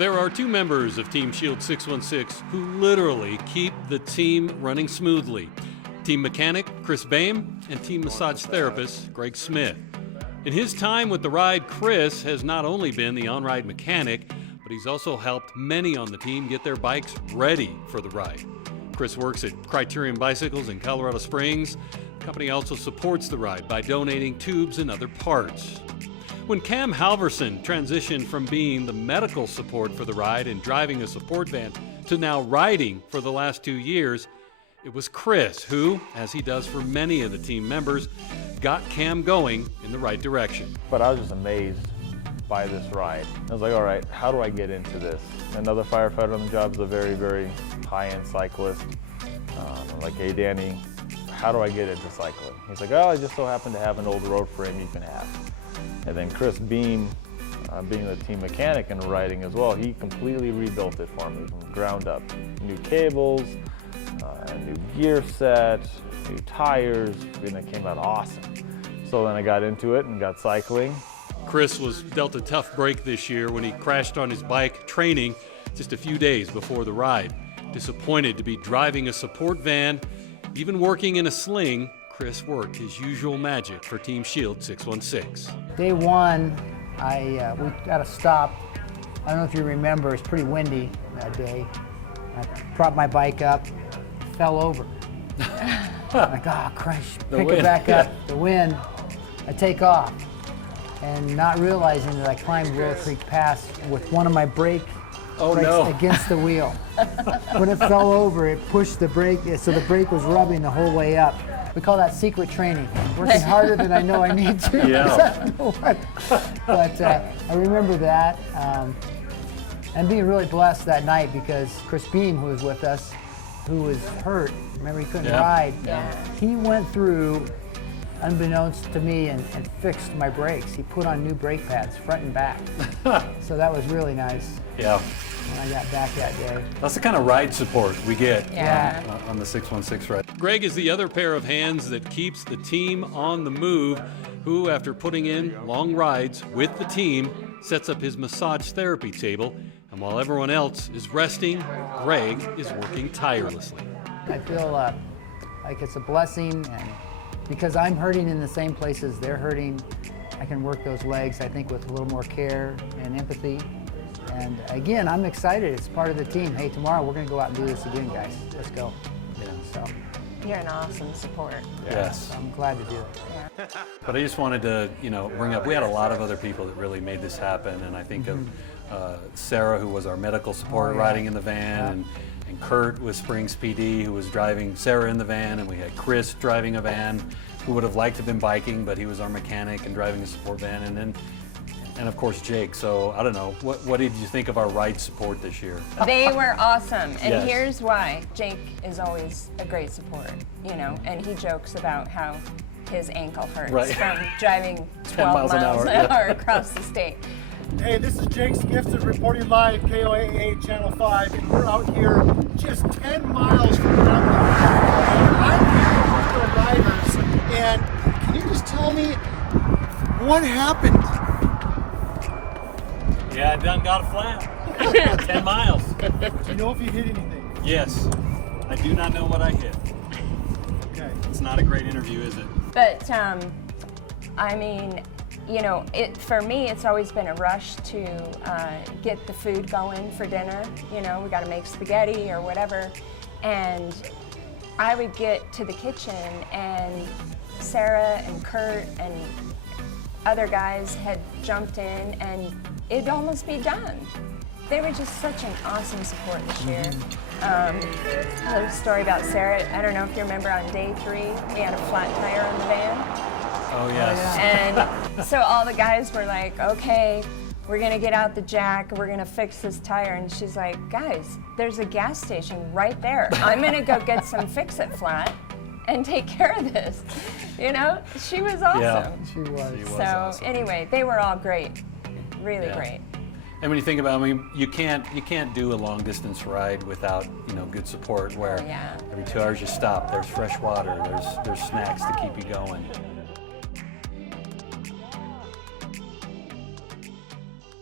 There are two members of Team Shield 616 who literally keep the team running smoothly. Team mechanic Chris Boehm and team massage therapist Greg Smith. In his time with the ride, Chris has not only been the on-ride mechanic, but he's also helped many on the team get their bikes ready for the ride. Chris works at Criterion Bicycles in Colorado Springs. The company also supports the ride by donating tubes and other parts. When Cam Halverson transitioned from being the medical support for the ride and driving a support van to now riding for the last 2 years, it was Chris who, as he does for many of the team members, got Cam going in the right direction. But I was just amazed by this ride. I was like, all right, how do I get into this? Another firefighter on the job is a very, very high-end cyclist. I'm like, hey, Danny, how do I get into cycling? He's like, oh, I just so happen to have an old road frame you can have. And then Chris being the team mechanic and riding as well, he completely rebuilt it for me from ground up. New cables, new gear set, new tires, and it came out awesome. So then I got into it and got cycling. Chris was dealt a tough break this year when he crashed on his bike training just a few days before the ride. Disappointed to be driving a support van, even working in a sling, Chris worked his usual magic for Team Shield 616. Day one, we got a stop. I don't know if you remember, it's pretty windy that day. I propped my bike up, fell over. I'm like, oh, Christ, pick it back up, the wind. I take off, and not realizing that I climbed Willow Creek Pass with one of my brakes against the wheel. When it fell over, it pushed the brake, so the brake was rubbing the whole way up. We call that secret training. Working harder than I know I need to. Yeah. But I remember that, and being really blessed that night because Chris Beam, who was with us, who was hurt, remember he couldn't ride, he went through, unbeknownst to me, and fixed my brakes. He put on new brake pads, front and back. So that was really nice. Yeah. When I got back that day. That's the kind of ride support we get Yeah. on the 616 ride. Greg is the other pair of hands that keeps the team on the move, who, after putting in long rides with the team, sets up his massage therapy table. And while everyone else is resting, Greg is working tirelessly. I feel like it's a blessing, and because I'm hurting in the same places they're hurting, I can work those legs, I think, with a little more care and empathy. And again, I'm excited. It's part of the team. Hey, tomorrow we're going to go out and do this again, guys. Let's go. Yeah. So you're an awesome support. Yes. So I'm glad to do it. Yeah. But I just wanted to, bring up, we had a lot of other people that really made this happen, and I think of Sarah, who was our medical support riding in the van, and Kurt with Springs PD, who was driving Sarah in the van, and we had Chris driving a van, who would have liked to have been biking, but he was our mechanic and driving a support van, and of course Jake. So I don't know, what did you think of our ride support this year? They were awesome, and Yes. here's why. Jake is always a great support, and he jokes about how his ankle hurts from driving 12 miles an hour across the state. Hey, this is Jake Skifton reporting live, KOAA Channel 5, and we're out here just 10 miles from Cronin. And I'm here with the riders, and can you just tell me what happened? Yeah, I done got a flat. 10 miles. Do you know if you hit anything? Yes. I do not know what I hit. Okay. It's not a great interview, is it? But I mean, for me, it's always been a rush to get the food going for dinner. We got to make spaghetti or whatever. And I would get to the kitchen, and Sarah and Kurt and other guys had jumped in, and it'd almost be done. They were just such an awesome support this year. A little story about Sarah. I don't know if you remember, on day 3, we had a flat tire on the van. Oh, yes. And so all the guys were like, okay, we're gonna get out the jack, we're gonna fix this tire. And she's like, guys, there's a gas station right there. I'm gonna go get some Fix-It Flat and take care of this. She was awesome. Yeah. She was. So awesome. anyway, they were all great, really great. And when you think about it, you can't do a long distance ride without good support. Where every 2 hours you stop, there's fresh water, there's snacks to keep you going.